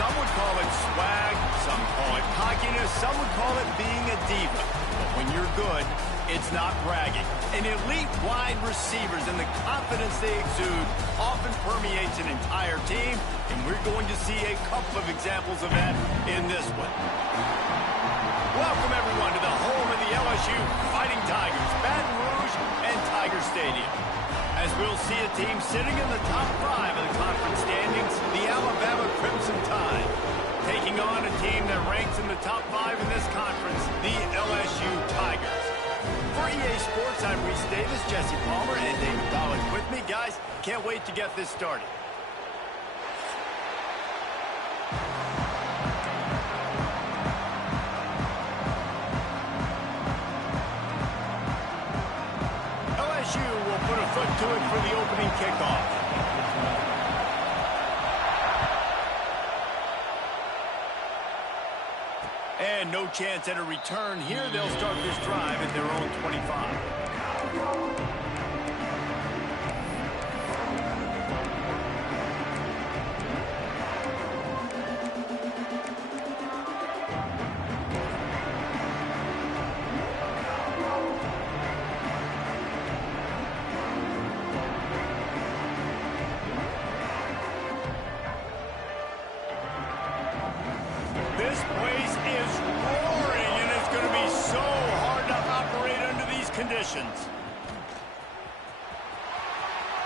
Some would call it swag, some call it cockiness, some would call it being a diva. But when you're good, it's not bragging. An elite wide receivers and the confidence they exude often permeates an entire team, and we're going to see a couple of examples of that in this one. Welcome, everyone, to the home of the LSU Fighting Tigers, Baton Rouge and Tiger Stadium. As we'll see a team sitting in the top 5 of the conference standings, the Alabama Crimson Tide, taking on a team that ranks in the top 5 in this conference, the LSU Tigers. For EA Sports, I'm Reese Davis, Jesse Palmer, and David Collins with me. Guys, can't wait to get this started. LSU will put a foot to it for the opening kickoff. And no chance at a return here. They'll start this drive at their own 25. This place is roaring, and it's going to be so hard to operate under these conditions.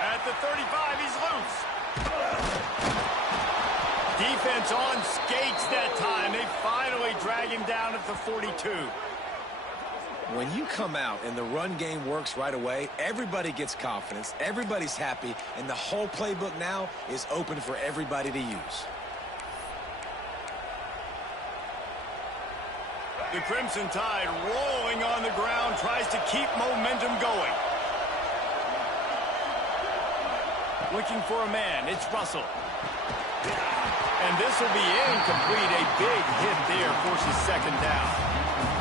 At the 35, he's loose. Defense on skates that time. They finally drag him down at the 42. When you come out and the run game works right away, everybody gets confidence, everybody's happy, and the whole playbook now is open for everybody to use. The Crimson Tide rolling on the ground, tries to keep momentum going. Looking for a man, it's Russell. And this will be incomplete. A big hit there forces second down.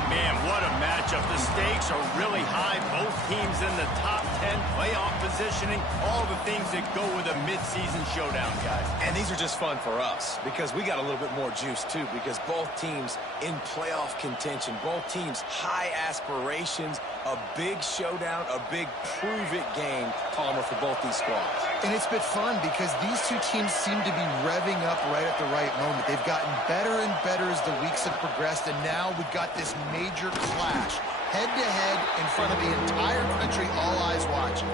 Man, what a matchup. The stakes are really high. Both teams in the top 10, playoff positioning, all the things that go with a midseason showdown, guys. And these are just fun for us because we got a little bit more juice, too, because both teams in playoff contention, both teams high aspirations, a big showdown, a big prove-it game, Palmer, for both these squads. And it's been fun because these two teams seem to be revving up right at the right moment. They've gotten better and better as the weeks have progressed, and now we've got this major clash, head-to-head in front of the entire country, all eyes watching.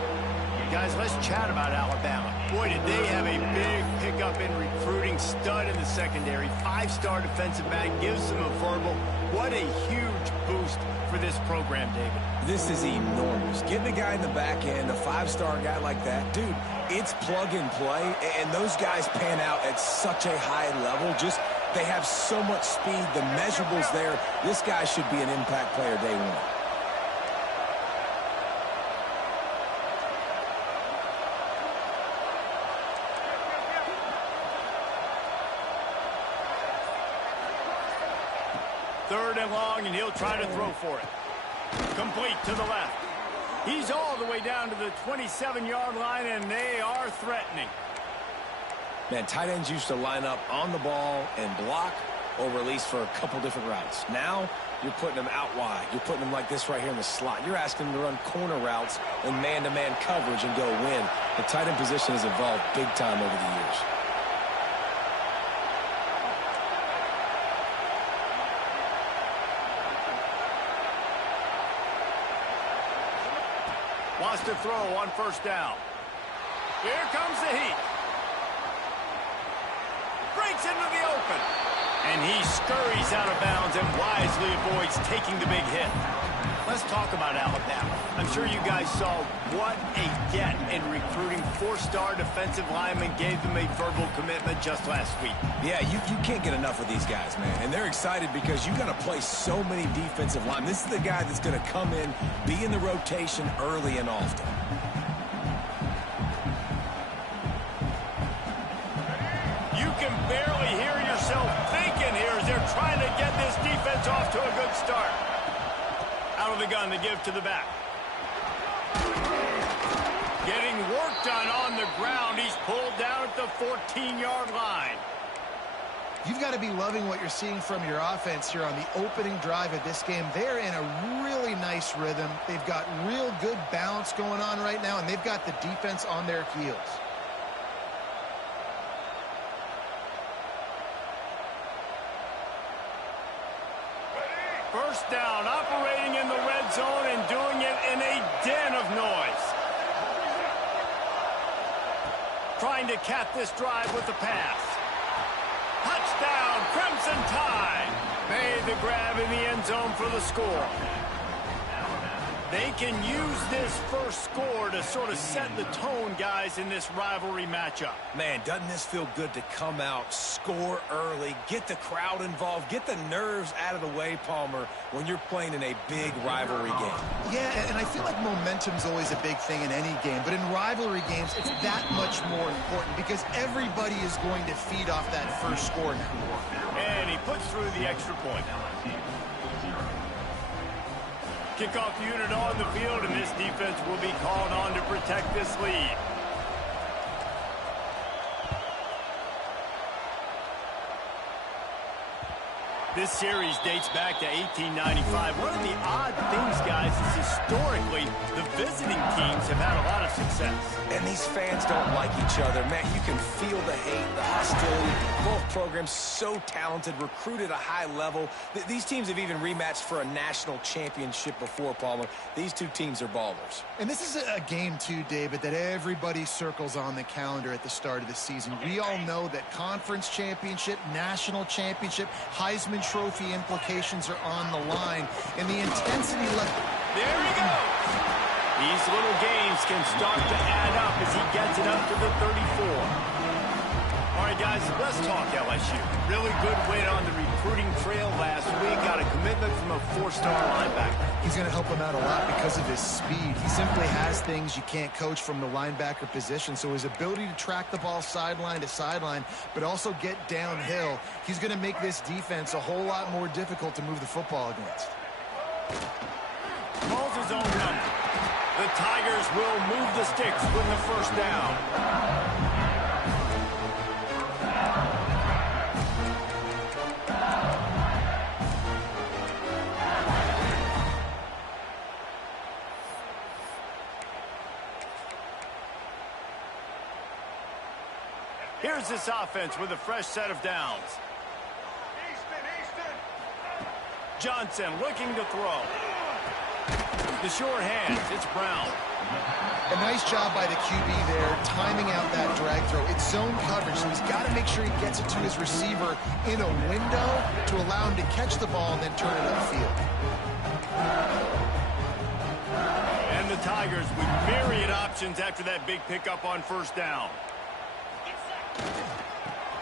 Guys, let's chat about Alabama. Boy, did they have a big pickup in recruiting. Stud in the secondary. 5-star defensive back gives them a verbal. What a huge boost for this program, David. This is enormous. Getting a guy in the back end, a 5-star guy like that, dude, it's plug and play, and those guys pan out at such a high level. Just, they have so much speed. The measurables there. This guy should be an impact player day one. Third and long, and he'll try to throw for it. Complete to the left. He's all the way down to the 27-yard line, and they are threatening. Man, tight ends used to line up on the ball and block or release for a couple different routes. Now, you're putting them out wide. You're putting them like this right here in the slot. You're asking them to run corner routes and man-to-man coverage and go win. The tight end position has evolved big time over the years. Wants to throw on first down. Here comes the heat. Breaks into the open. And he scurries out of bounds and wisely avoids taking the big hit. Let's talk about Alabama. I'm sure you guys saw what a get in recruiting. 4-star defensive linemen gave them a verbal commitment just last week. Yeah, you can't get enough of these guys, man. And they're excited because you got to play so many defensive linemen. This is the guy that's going to come in, be in the rotation early and often. You can barely hear yourself thinking here as they're trying to get this defense off to a good start. Out of the gun to give to the back. Getting work done on the ground. He's pulled down at the 14-yard line. You've got to be loving what you're seeing from your offense here on the opening drive of this game. They're in a really nice rhythm. They've got real good balance going on right now, and they've got the defense on their heels. First down, operating in the red zone and doing it in a den of noise. Trying to cap this drive with the pass. Touchdown, Crimson Tide. Made the grab in the end zone for the score. They can use this first score to sort of set the tone, guys, in this rivalry matchup. Man, doesn't this feel good to come out, score early, get the crowd involved, get the nerves out of the way, Palmer, when you're playing in a big rivalry game? Yeah, and I feel like momentum's always a big thing in any game, but in rivalry games, it's that much more important because everybody is going to feed off that first score now. And he puts through the extra point. Kickoff unit on the field, and this defense will be called on to protect this lead. This series dates back to 1895. One of the odd things, guys, is historically the visiting teams have had a lot of success. And these fans don't like each other. Man, you can feel the hate, the hostility. Both programs so talented, recruited at a high level. These teams have even rematched for a national championship before, Palmer. These two teams are ballers. And this is a game, too, David, that everybody circles on the calendar at the start of the season. We all know that conference championship, national championship, Heisman Trophy implications are on the line, and the intensity level. There he goes. These little games can start to add up as he gets it up to the 34. All right, guys, let's talk LSU. Really good win on the recruiting trail last week. Got a commitment from a four-star linebacker. He's going to help him out a lot because of his speed. He simply has things you can't coach from the linebacker position. So his ability to track the ball sideline to sideline, but also get downhill, he's going to make this defense a whole lot more difficult to move the football against. Calls his own number. The Tigers will move the sticks with the first down. Here's this offense with a fresh set of downs. Johnson looking to throw. The short hands, it's Brown. A nice job by the QB there, timing out that drag throw. It's zone coverage, so he's got to make sure he gets it to his receiver in a window to allow him to catch the ball and then turn it upfield. And the Tigers with myriad options after that big pickup on first down.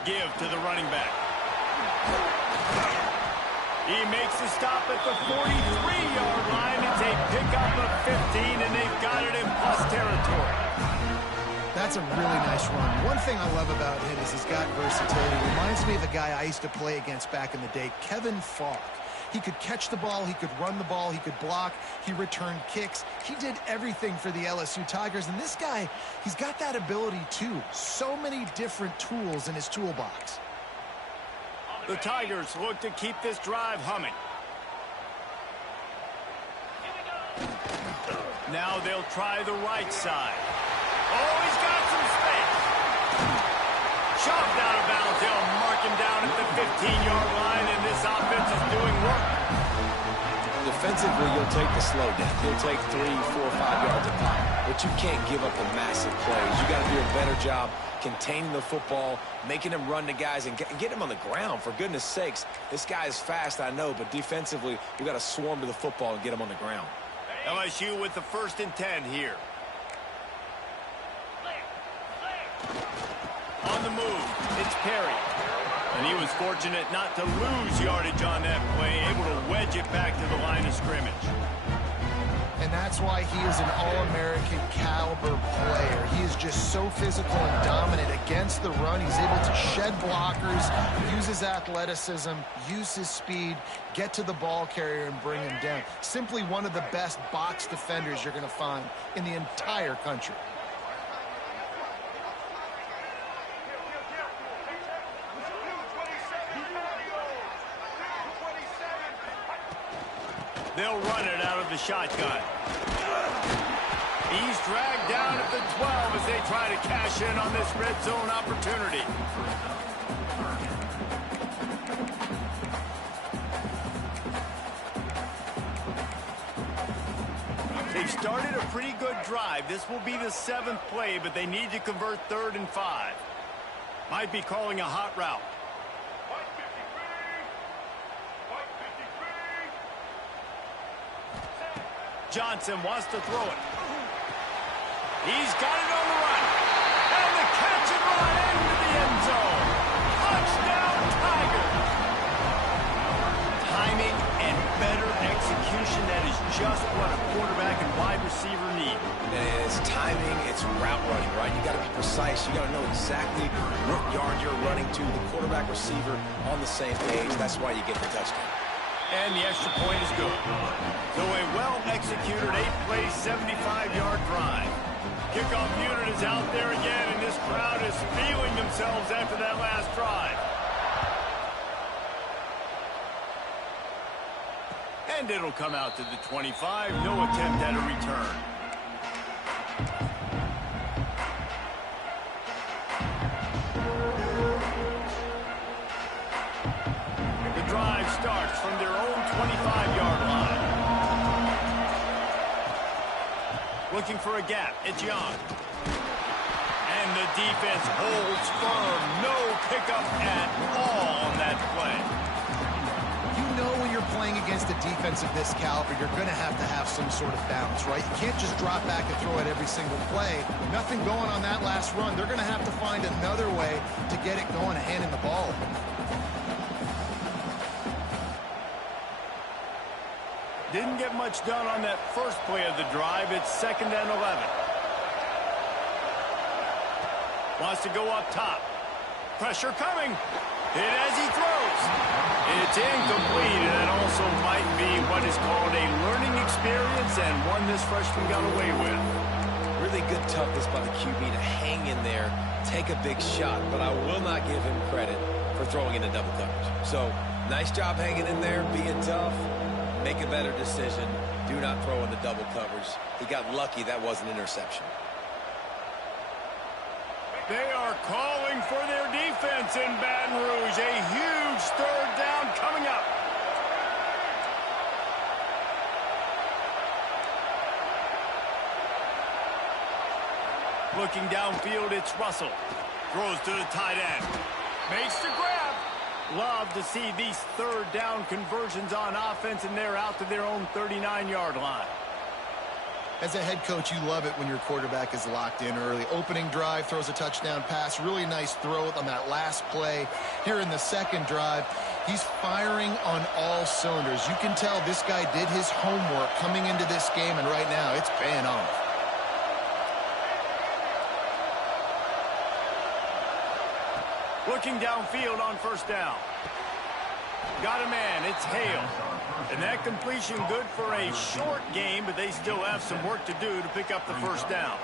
Give to the running back. He makes the stop at the 43-yard line. It's a pickup of 15, and they've got it in plus territory. That's a really nice run. One thing I love about him is he's got versatility. Reminds me of a guy I used to play against back in the day, Kevin Falk. He could catch the ball, he could run the ball, he could block, he returned kicks. He did everything for the LSU Tigers, and this guy, he's got that ability too. So many different tools in his toolbox. The Tigers look to keep this drive humming. Now they'll try the right side. Oh, he's got some space. Shoved out of bounds. They'll mark him down at the 15-yard line, and this offense is doing work. Defensively, you'll take the slow down. You'll take 3, 4, 5 yards a pop. But you can't give up the massive plays. You got to do a better job containing the football, making him run to guys, and get him on the ground. For goodness sakes, this guy is fast, I know, but defensively, we got to swarm to the football and get him on the ground. LSU with the 1st and 10 here. On the move, it's Perry. And he was fortunate not to lose yardage on that play, able to wedge it back to the line of scrimmage. And that's why he is an All-American caliber player. He is just so physical and dominant against the run. He's able to shed blockers, use his athleticism, use his speed, get to the ball carrier and bring him down. Simply one of the best box defenders you're going to find in the entire country. They'll run it out of the shotgun. He's dragged down at the 12 as they try to cash in on this red zone opportunity. They've started a pretty good drive. This will be the 7th play, but they need to convert 3rd and 5. Might be calling a hot route. Johnson wants to throw it. He's got it on the run. And the catch and run into the end zone. Touchdown, Tigers. Timing and better execution, that is just what a quarterback and wide receiver need. And it's timing, it's route running, right? You got to be precise. You got to know exactly what yard you're running to. The quarterback receiver on the same page. That's why you get the touchdown. And the extra point is good. So a well-executed 8-play, 75-yard drive. Kickoff unit is out there again, and this crowd is feeling themselves after that last drive. And it'll come out to the 25. No attempt at a return. Starts from their own 25-yard line. Looking for a gap. It's Young. And the defense holds firm. No pickup at all on that play. You know when you're playing against a defense of this caliber, you're going to have some sort of bounce, right? You can't just drop back and throw it every single play. Nothing going on that last run. They're going to have to find another way to get it going and handing the ball. Didn't get much done on that first play of the drive. It's 2nd and 11. Wants to go up top. Pressure coming. Hit as he throws. It's incomplete, and that also might be what is called a learning experience and one this freshman got away with. Really good toughness by the QB to hang in there, take a big shot, but I will not give him credit for throwing into double coverage. So, nice job hanging in there, being tough. Make a better decision. Do not throw in the double coverage. He got lucky that was an interception. They are calling for their defense in Baton Rouge. A huge 3rd down coming up. Looking downfield, it's Russell. Throws to the tight end. Makes the grab. Love to see these 3rd down conversions on offense, and they're out to their own 39-yard line. As a head coach, you love it when your quarterback is locked in early. Opening drive, throws a touchdown pass. Really nice throw on that last play. Here in the 2nd drive, he's firing on all cylinders. You can tell this guy did his homework coming into this game, and right now it's paying off. Looking downfield on 1st down. Got a man. It's Hale. And that completion good for a short game, but they still have some work to do to pick up the 1st down.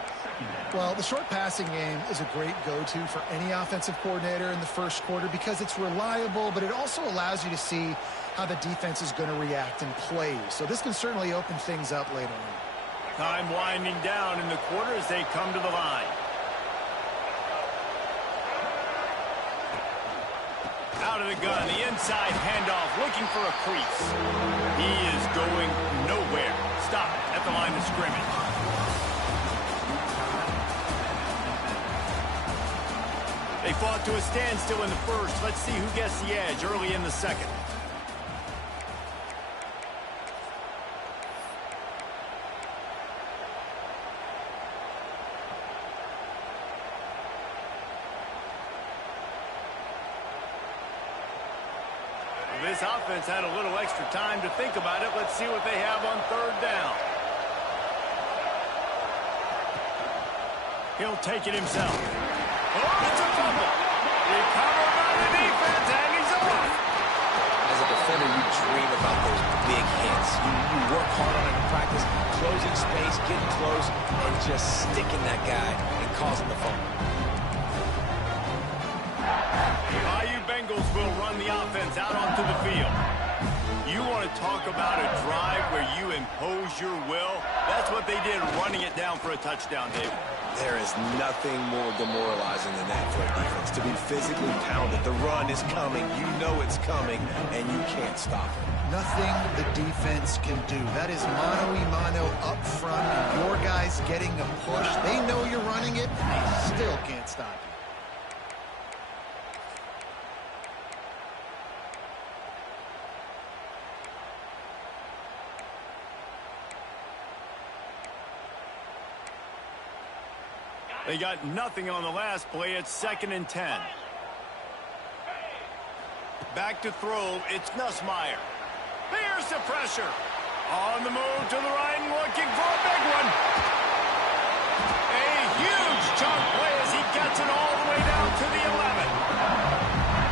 Well, the short passing game is a great go-to for any offensive coordinator in the first quarter because it's reliable, but it also allows you to see how the defense is going to react and play. So this can certainly open things up later on. Time winding down in the quarter as they come to the line. Out of the gun, the inside handoff, looking for a crease. He is going nowhere. Stop at the line of scrimmage. They fought to a standstill in the first. Let's see who gets the edge early in the 2nd. This offense had a little extra time to think about it. Let's see what they have on 3rd down. He'll take it himself. Oh, it's a fumble. Recovered by the defense, and he's off. As a defender, you dream about those big hits. You work hard on it in practice, closing space, getting close, and just sticking that guy and causing the fumble. Bengals will run the offense out onto the field. You want to talk about a drive where you impose your will? That's what they did, running it down for a touchdown, David. There is nothing more demoralizing than that for a defense, to be physically pounded. The run is coming. You know it's coming, and you can't stop it. Nothing the defense can do. That is mano-a-mano up front, and your guys getting a push. They know you're running it, and they still can't stop it. They got nothing on the last play. It's 2nd and 10. Back to throw. It's Nussmeier. Here's the pressure. On the move to the right and looking for a big one. A huge chunk play as he gets it all the way down to the 11.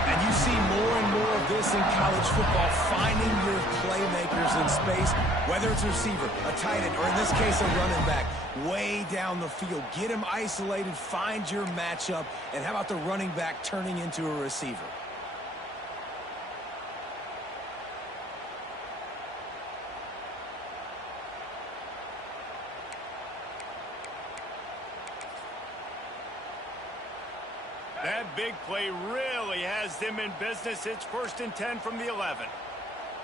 And you see more and more of this in college football, finding your playmakers in space, whether it's a receiver, a tight end, or in this case, a running back, way down the field. Get him isolated, find your matchup, and how about the running back turning into a receiver? That big play really has them in business. It's 1st and 10 from the 11.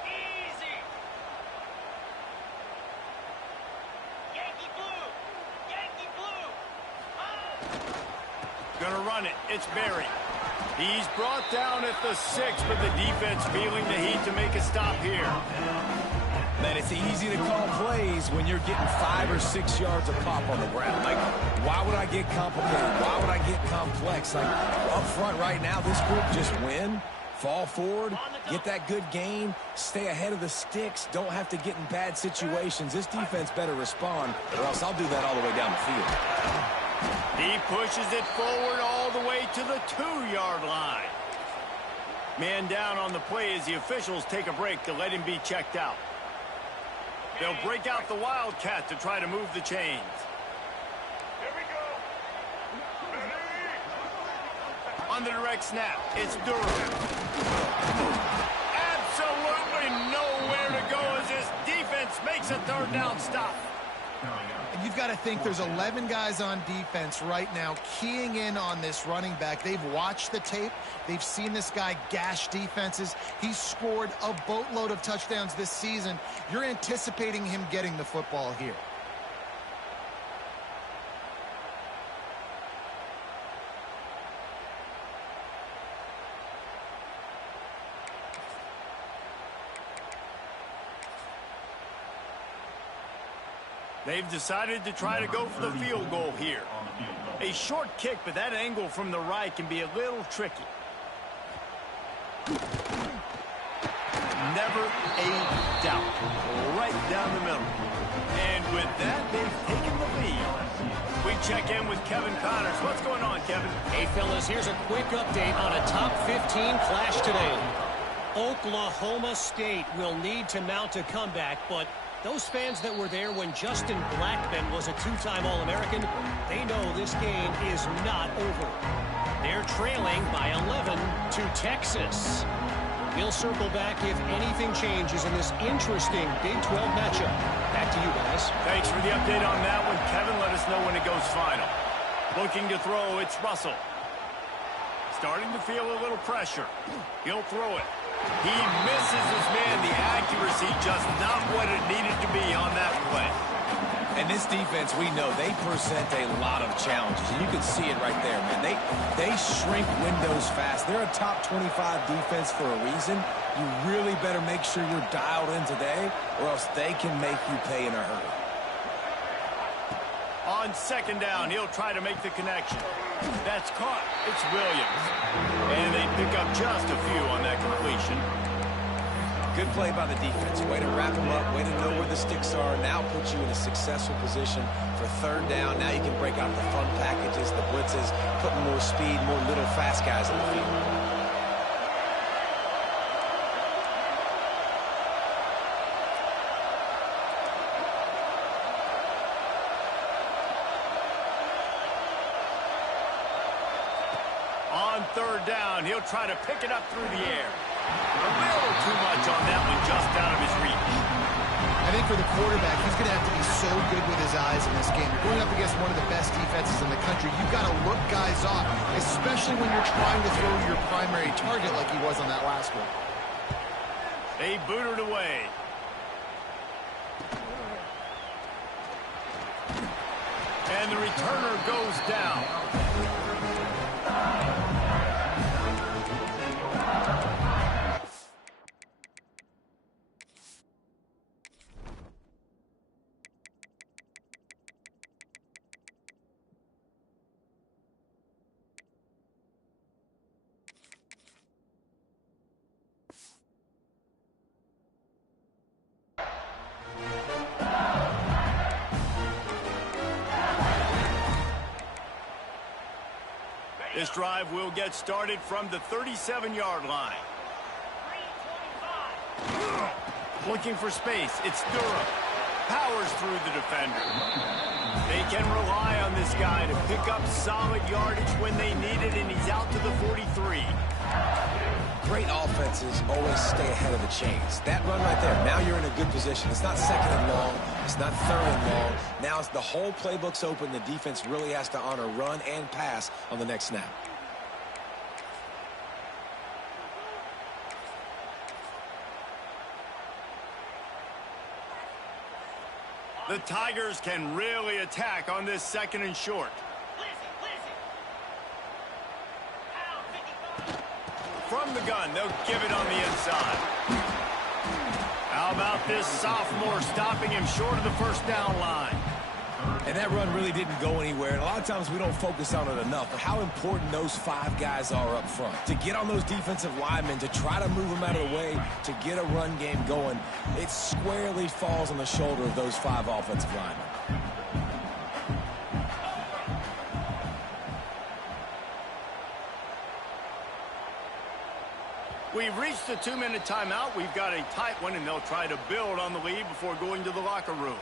Easy. Yankee blue. Yankee blue. Gonna run it. It's Berry. He's brought down at the 6, but the defense feeling the heat to make a stop here. Man, it's easy to call plays when you're getting 5 or 6 yards of pop on the ground. Like, why would I get complicated? Why would I get complex? Like, up front right now, this group just win, fall forward, get that good gain, stay ahead of the sticks, don't have to get in bad situations. This defense better respond, or else I'll do that all the way down the field. He pushes it forward all the way to the 2-yard line. Man down on the play as the officials take a break to let him be checked out. They'll break out the Wildcat to try to move the chains. Here we go. On the direct snap, it's Durham. Absolutely nowhere to go as this defense makes a 3rd down stop. And you've got to think there's 11 guys on defense right now keying in on this running back. They've watched the tape. They've seen this guy gash defenses. He's scored a boatload of touchdowns this season. You're anticipating him getting the football here. They've decided to try to go for the field goal here. A short kick, but that angle from the right can be a little tricky. Never a doubt. Right down the middle. And with that, they've taken the lead. We check in with Kevin Connors. What's going on, Kevin? Hey, fellas, here's a quick update on a top 15 clash today. Oklahoma State will need to mount a comeback, but those fans that were there when Justin Blackmon was a 2-time All-American, they know this game is not over. They're trailing by 11 to Texas. We'll circle back if anything changes in this interesting Big 12 matchup. Back to you guys. Thanks for the update on that one, Kevin. Let us know when it goes final. Looking to throw, it's Russell. Starting to feel a little pressure. He'll throw it. He misses his man. The accuracy just not what it needed to be on that play. And this defense, we know, they present a lot of challenges. And you can see it right there, man. They shrink windows fast. They're a top 25 defense for a reason. You really better make sure you're dialed in today, or else they can make you pay in a hurry. On 2nd down, he'll try to make the connection. That's caught. It's Williams. And they pick up just a few on that completion. Good play by the defense. Way to wrap them up. Way to know where the sticks are. Now put you in a successful position for 3rd down. Now you can break out the fun packages, the blitzes, putting more speed, more little fast guys in the field. On 3rd down, he'll try to pick it up through the air. A little too much on that one, just out of his reach. I think for the quarterback, he's going to have to be so good with his eyes in this game. You're going up against one of the best defenses in the country. You've got to look guys off, especially when you're trying to throw your primary target like he was on that last one. They booted away. And the returner goes down. This drive will get started from the 37-yard line. 325. Looking for space. It's Durham. Powers through the defender. They can rely on this guy to pick up solid yardage when they need it, and he's out to the 43. Great offenses always stay ahead of the chains. That run right there, now you're in a good position. It's not second and long. It's not third and long. Now the whole playbook's open. The defense really has to honor run and pass on the next snap. The Tigers can really attack on this second and short. From the gun, they'll give it on the inside. How about this sophomore stopping him short of the first down line? And that run really didn't go anywhere. And a lot of times we don't focus on it enough, but how important those 5 guys are up front. To get on those defensive linemen, to try to move them out of the way, to get a run game going, it squarely falls on the shoulder of those 5 offensive linemen. We've reached the 2-minute timeout. We've got a tight one, and they'll try to build on the lead before going to the locker room.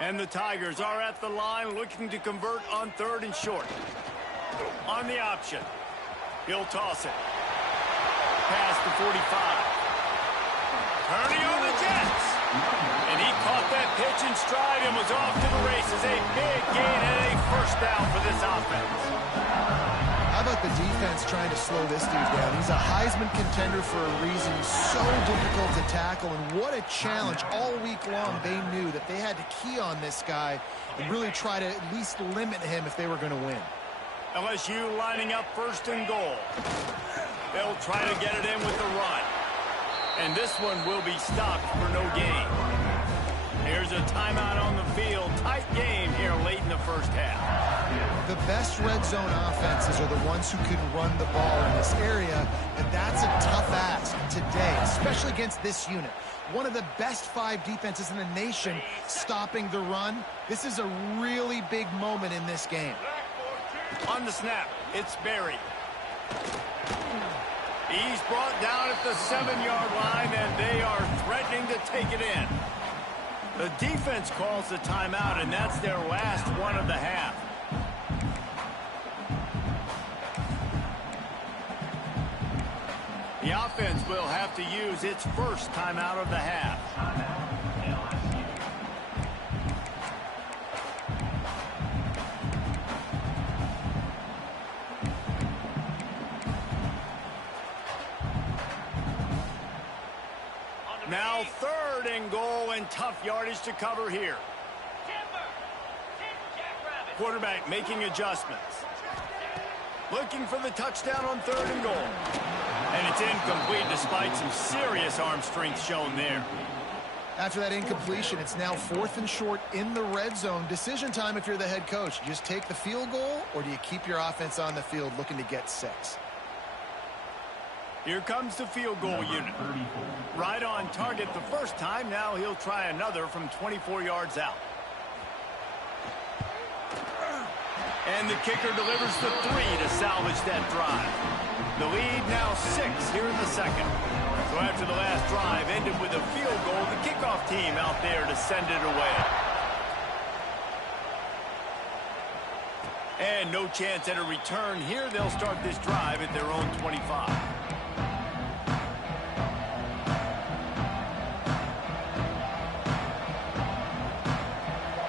And the Tigers are at the line looking to convert on 3rd and short. On the option. He'll toss it. Past the 45. Turning on the Jets. And he caught that pitch in stride and was off to the races. A big gain and a first down for this offense. How about the defense trying to slow this dude down? He's a Heisman contender for a reason. He's so difficult to tackle, and what a challenge. All week long, they knew that they had to key on this guy and really try to at least limit him if they were going to win. LSU lining up 1st and goal. They'll try to get it in with the run. And this one will be stopped for no gain. Here's a timeout on the field. Tight game here late in the first half. The best red zone offenses are the ones who can run the ball in this area, but that's a tough ask today, especially against this unit. One of the best 5 defenses in the nation stopping the run. This is a really big moment in this game. On the snap, it's Berry. He's brought down at the 7-yard line, and they are threatening to take it in. The defense calls the timeout, and that's their last one of the half. The offense will have to use its first timeout of the half. Now 3rd and goal, and tough yardage to cover here. Quarterback making adjustments. Looking for the touchdown on 3rd and goal. And it's incomplete despite some serious arm strength shown there. After that incompletion, it's now 4th and short in the red zone. Decision time if you're the head coach. You just take the field goal, or do you keep your offense on the field looking to get 6? Here comes the field goal unit. Right on target the first time. Now he'll try another from 24 yards out. And the kicker delivers the 3 to salvage that drive. The lead now 6 here in the second. So after the last drive ended with a field goal, the kickoff team out there to send it away. And no chance at a return here. They'll start this drive at their own 25.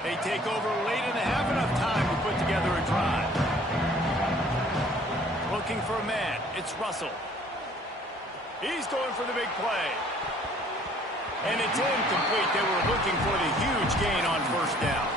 They take over late in the half, enough time to put together a drive. Looking for a man. It's Russell. He's going for the big play. And it's incomplete. They were looking for the huge gain on first down.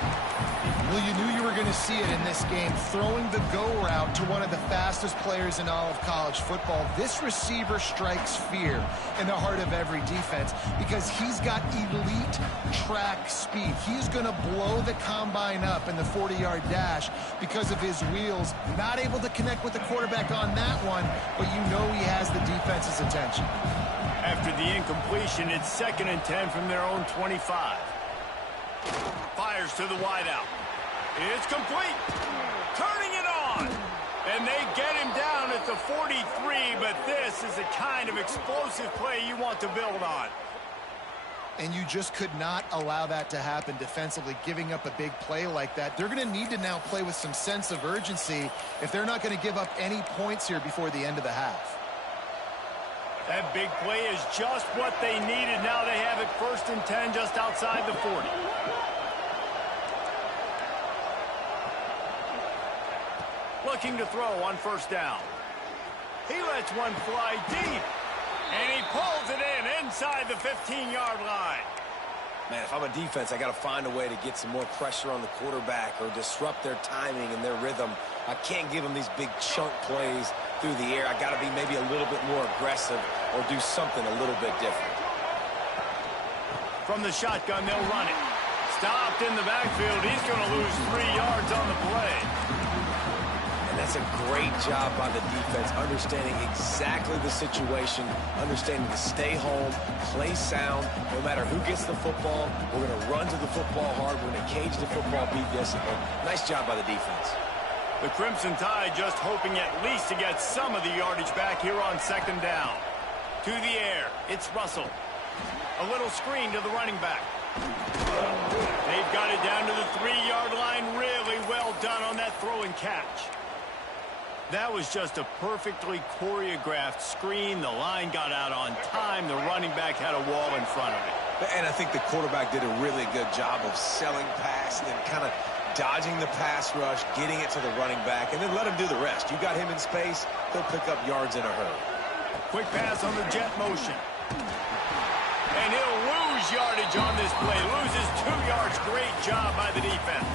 Well, you knew you were going to see it in this game. Throwing the go route to one of the fastest players in all of college football. This receiver strikes fear in the heart of every defense because he's got elite track speed. He's going to blow the combine up in the 40-yard dash because of his wheels. Not able to connect with the quarterback on that one, but you know he has the defense's attention. After the incompletion, it's 2nd and 10 from their own 25. Fires to the wideout. It's complete. Turning it on. And they get him down at the 43, but this is the kind of explosive play you want to build on. And you just could not allow that to happen defensively, giving up a big play like that. They're going to need to now play with some sense of urgency if they're not going to give up any points here before the end of the half. That big play is just what they needed. Now they have it 1st and 10 just outside the 40. Looking to throw on first down. He lets one fly deep. And he pulls it in inside the 15-yard line. Man, if I'm a defense, I got to find a way to get some more pressure on the quarterback or disrupt their timing and their rhythm. I can't give them these big chunk plays through the air. I got to be maybe a little bit more aggressive or do something a little bit different. From the shotgun, they'll run it. Stopped in the backfield. He's going to lose 3 yards on the play. And that's a great job by the defense, understanding exactly the situation, understanding to stay home, play sound. No matter who gets the football, we're going to run to the football hard. We're going to cage the football, be disciplined. Nice job by the defense. The Crimson Tide just hoping at least to get some of the yardage back here on 2nd down. To the air, it's Russell. A little screen to the running back. They've got it down to the 3-yard line. Really well done on that throw and catch. That was just a perfectly choreographed screen. The line got out on time. The running back had a wall in front of it. And I think the quarterback did a really good job of selling pass and then kind of dodging the pass rush, getting it to the running back, and then let him do the rest. You got him in space, he'll pick up yards in a hurry. Quick pass on the jet motion. And he'll lose yardage on this play. Loses 2 yards. Great job by the defense.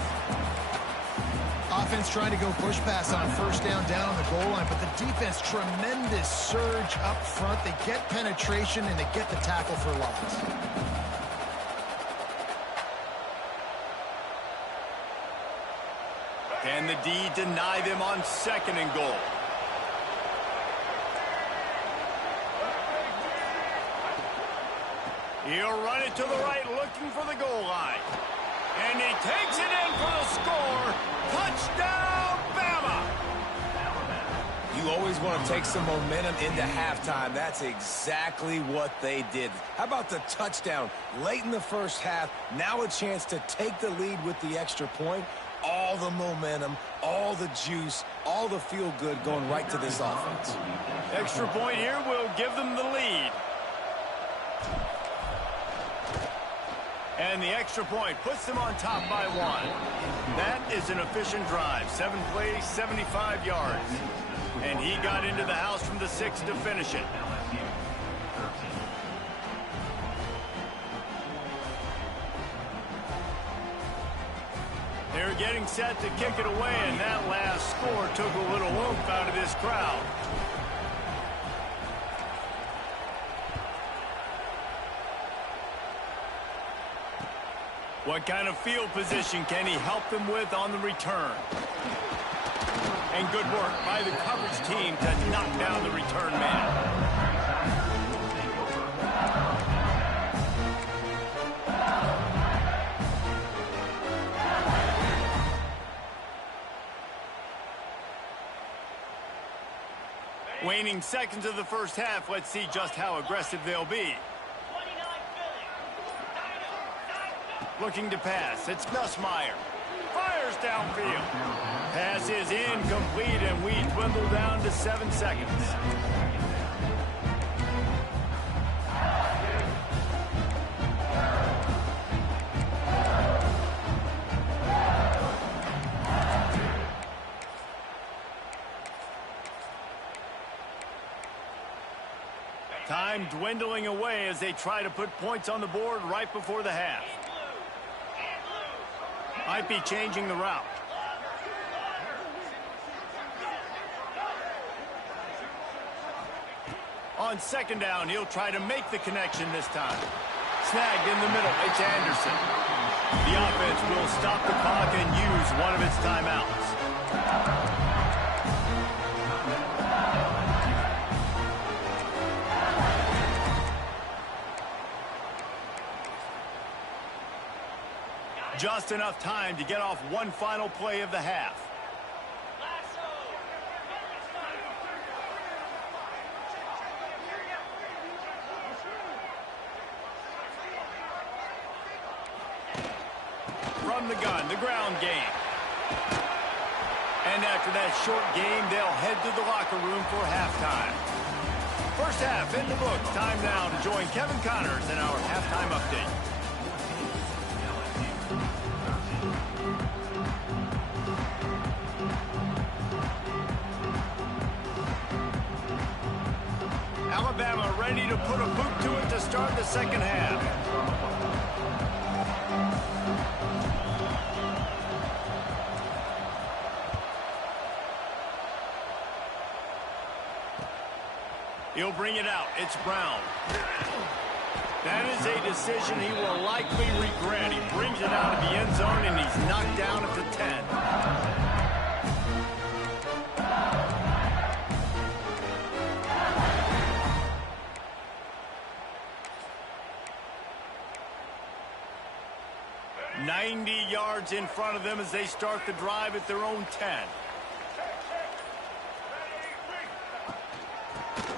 Offense trying to go push pass on first down on the goal line, but the defense, tremendous surge up front. They get penetration and they get the tackle for loss. Can the D deny them on 2nd and goal? He'll run it to the right, looking for the goal line. And he takes it in for the score. Touchdown, Bama! You always want to take some momentum into halftime. That's exactly what they did. How about the touchdown late in the first half? Now a chance to take the lead with the extra point. All the momentum, all the juice, all the feel-good going right to this offense. Extra point here will give them the lead. And the extra point puts them on top by 1. That is an efficient drive. 7 plays, 75 yards. And he got into the house from the 6 to finish it. They're getting set to kick it away, and that last score took a little oomph out of this crowd. What kind of field position can he help them with on the return? And good work by the coverage team to knock down the return man. Waning seconds of the first half. Let's see just how aggressive they'll be. Looking to pass. It's Nussmeier. Fires downfield. Pass is incomplete, and we dwindle down to 7 seconds. Time dwindling away as they try to put points on the board right before the half. Might be changing the route. On second down, he'll try to make the connection this time. Snagged in the middle. It's Anderson. The offense will stop the clock and use one of its timeouts. Just enough time to get off one final play of the half. From the gun, the ground game. And after that short game, they'll head to the locker room for halftime. First half in the books. Time now to join Kevin Connors in our halftime update. Alabama ready to put a boot to it to start the second half. He'll bring it out. It's Brown. That is a decision he will likely regret. He brings it out of the end zone, and he's knocked down at the 10. Yards in front of them as they start the drive at their own 10.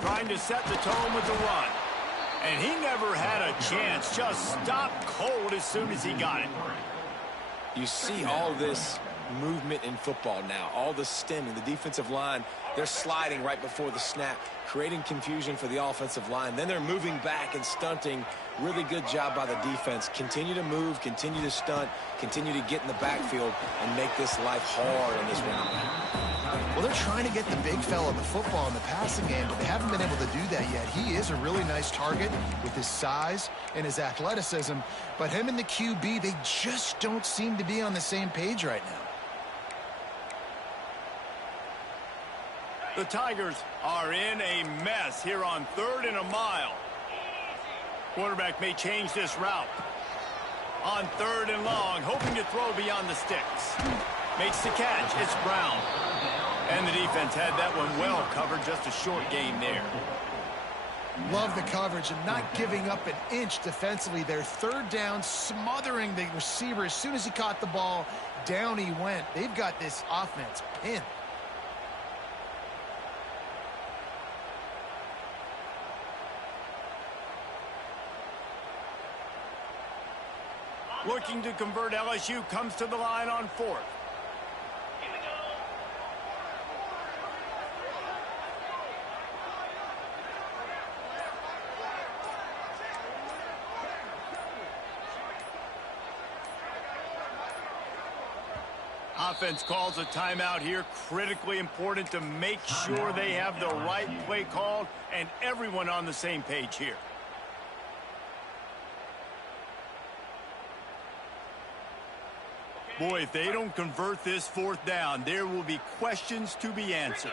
Trying to set the tone with the run. And he never had a chance. Just stopped cold as soon as he got it. You see all this movement in football now. All the stemming. The defensive line, they're sliding right before the snap, creating confusion for the offensive line. Then they're moving back and stunting. Really good job by the defense. Continue to move, continue to stunt, continue to get in the backfield and make this life hard on this running back. Well, they're trying to get the big fella the football in the passing game, but they haven't been able to do that yet. He is a really nice target with his size and his athleticism, but him and the QB, they just don't seem to be on the same page right now. The Tigers are in a mess here on 3rd and a mile. Quarterback may change this route. On 3rd and long, hoping to throw beyond the sticks. Makes the catch. It's Brown. And the defense had that one well covered. Just a short gain there. Love the coverage and not giving up an inch defensively. Their 3rd down, smothering the receiver. As soon as he caught the ball, down he went. They've got this offense pinned. Looking to convert, LSU comes to the line on 4th. Here we go. Offense calls a timeout here. Critically important to make sure they have the right play called and everyone on the same page here. Boy, if they don't convert this 4th down, there will be questions to be answered.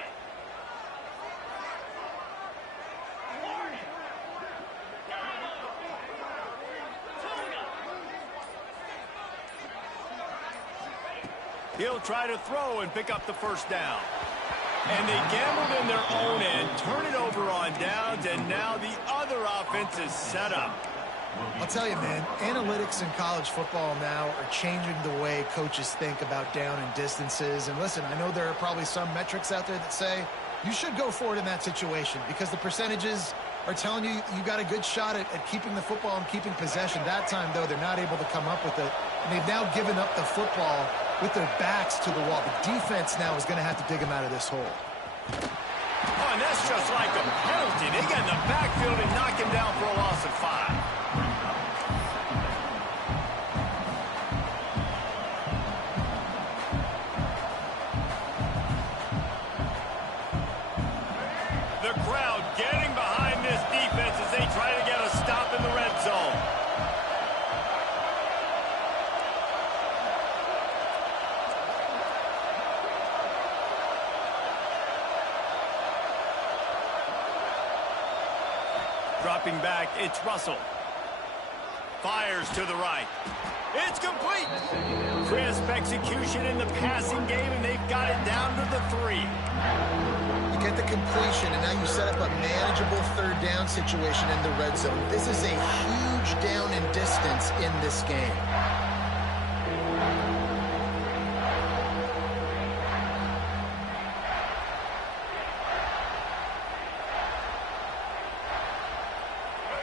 He'll try to throw and pick up the first down. And they gambled in their own end, turn it over on downs, and now the other offense is set up. I'll tell you, man, analytics in college football now are changing the way coaches think about down and distances. And listen, I know there are probably some metrics out there that say you should go for it in that situation because the percentages are telling you you got a good shot at keeping the football and keeping possession. That time, though, they're not able to come up with it. And they've now given up the football with their backs to the wall. The defense now is going to have to dig them out of this hole. Oh, and that's just like a penalty. They get in the backfield and knock him down for a loss of 5. The crowd getting behind this defense as they try to get a stop in the red zone. Dropping back, it's Russell. Fires to the right. It's complete. Crisp execution in the passing game, and they've got it down to the 3. You get the completion, and now you set up a manageable third down situation in the red zone. This is a huge down in distance in this game.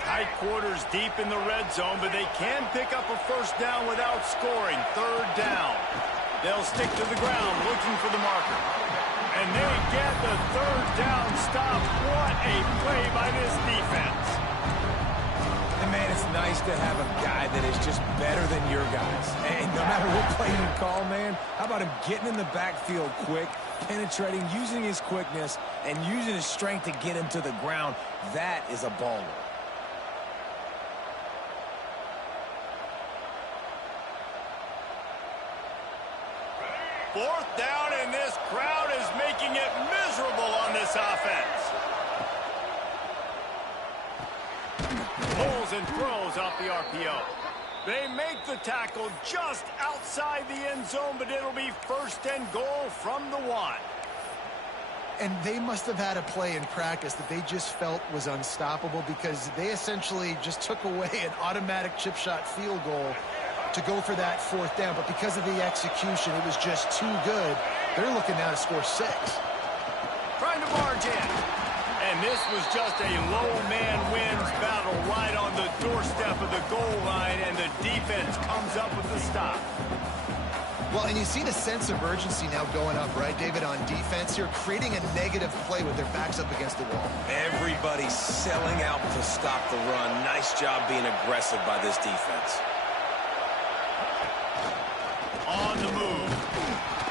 Tight quarters deep in the red zone, but they can pick up a first down without scoring. Third down. They'll stick to the ground looking for the marker. And they get the third down stop. What a play by this defense. And man, it's nice to have a guy that is just better than your guys. And no matter what play you call, man, how about him getting in the backfield quick, penetrating, using his quickness, and using his strength to get him to the ground. That is a baller. Fourth down, and this crowd is making it miserable on this offense. Pulls and throws off the RPO. They make the tackle just outside the end zone, but it'll be first and goal from the 1. And they must have had a play in practice that they just felt was unstoppable because they essentially just took away an automatic chip shot field goal to go for that fourth down. But because of the execution, it was just too good. They're looking now to score 6. Trying to barge in. And this was just a low man wins battle right on the doorstep of the goal line, and the defense comes up with the stop. Well, and you see the sense of urgency now going up, right, David, on defense here, creating a negative play with their backs up against the wall. Everybody's selling out to stop the run. Nice job being aggressive by this defense. On the move.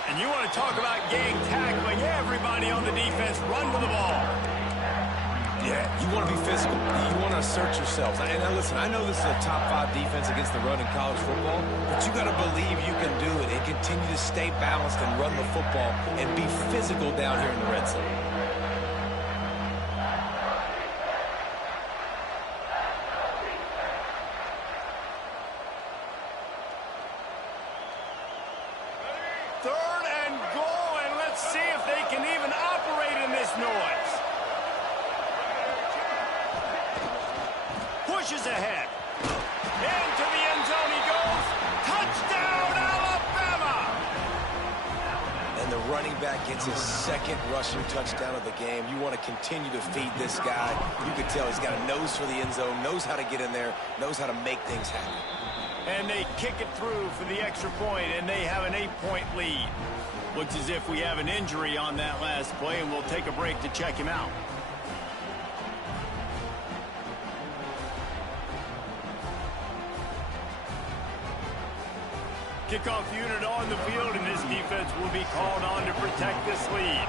And you want to talk about gang tackling. Everybody on the defense run to the ball. Yeah, you want to be physical. You want to assert yourselves. And now listen, I know this is a top 5 defense against the run in college football, but you got to believe you can do it and continue to stay balanced and run the football and be physical down here in the red zone. Third and goal, and let's see if they can even operate in this noise. Pushes ahead. Into the end zone he goes. Touchdown, Alabama! And the running back gets his 2nd rushing touchdown of the game. You want to continue to feed this guy. You can tell he's got a nose for the end zone, knows how to get in there, knows how to make things happen. And they kick it through for the extra point, and they have an 8-point lead. Looks as if we have an injury on that last play, and we'll take a break to check him out. Kickoff unit on the field, and this defense will be called on to protect this lead.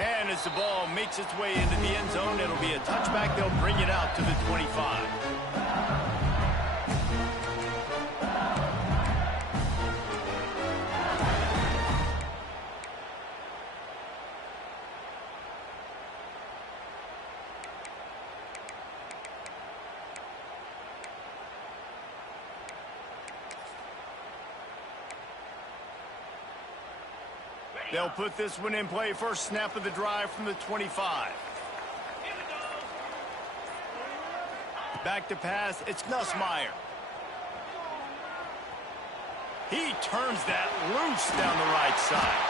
And as the ball makes its way into the end zone, it'll be a touchback. They'll bring it out to the 25. They'll put this one in play. First snap of the drive from the 25. Back to pass. It's Nussmeier. He turns that loose down the right side.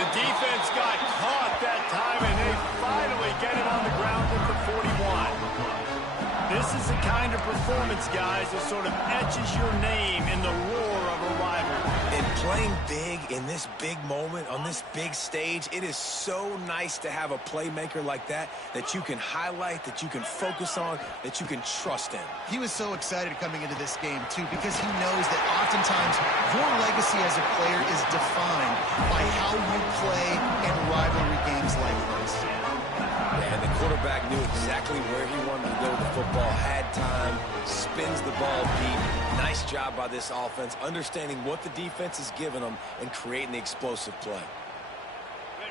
The defense got caught that time, and they finally get it on the ground at the 41. This is the kind of performance, guys, that sort of etches your name in the roar of a rivalry. And playing big in this big moment, on this big stage, it is so nice to have a playmaker like that you can highlight, that you can focus on, that you can trust in. He was so excited coming into this game, too, because he knows that oftentimes your legacy as a player is defined by how you play in rivalry games like this. And the quarterback knew exactly where he wanted to go with the football, had time, spins the ball deep. Nice job by this offense, understanding what the defense is giving them and creating the explosive play.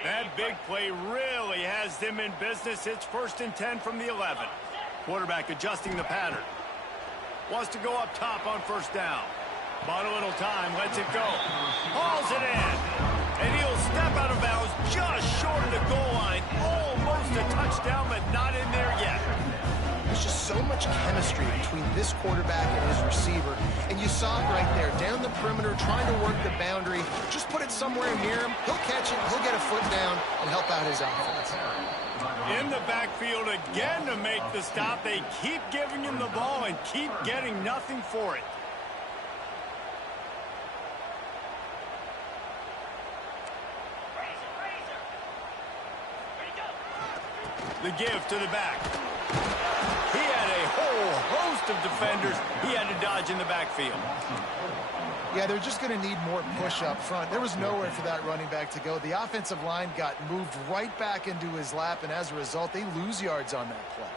That big play really has them in business. It's 1st and 10 from the 11. Quarterback adjusting the pattern. Wants to go up top on 1st down. Bought a little time, lets it go. Hauls it in. And he'll step out of bounds just short of the goal line. Almost a touchdown, but not in there yet. There's just so much chemistry between this quarterback and his receiver. And you saw it right there, down the perimeter, trying to work the boundary. Just put it somewhere near him. He'll catch it, he'll get a foot down, and help out his offense. In the backfield again to make the stop. They keep giving him the ball and keep getting nothing for it. The give to the back. He had a whole host of defenders he had to dodge in the backfield. Yeah, they're just going to need more push up front. There was nowhere for that running back to go. The offensive line got moved right back into his lap, and as a result, they lose yards on that play.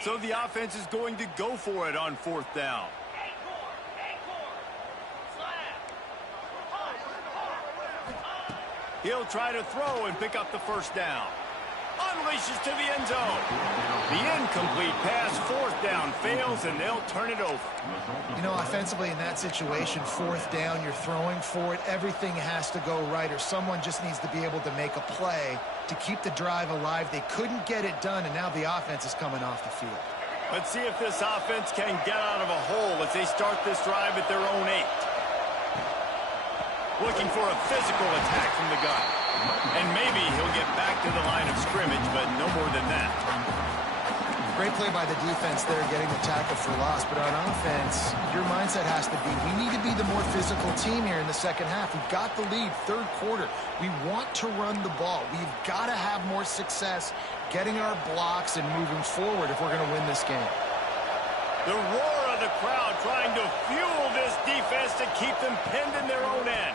So the offense is going to go for it on 4th down. He'll try to throw and pick up the 1st down. Unleashes to the end zone. The incomplete pass, 4th down, fails, and they'll turn it over. You know, offensively in that situation, 4th down, you're throwing for it. Everything has to go right, or someone just needs to be able to make a play to keep the drive alive. They couldn't get it done, and now the offense is coming off the field. Let's see if this offense can get out of a hole as they start this drive at their own 8. Looking for a physical attack from the gun. And maybe he'll get back to the line of scrimmage, but no more than that. Great play by the defense there, getting the tackle for loss. But on offense, your mindset has to be, we need to be the more physical team here in the second half. We've got the lead, 3rd quarter. We want to run the ball. We've got to have more success getting our blocks and moving forward if we're going to win this game. The roar of the crowd trying to fuel this defense to keep them pinned in their own end.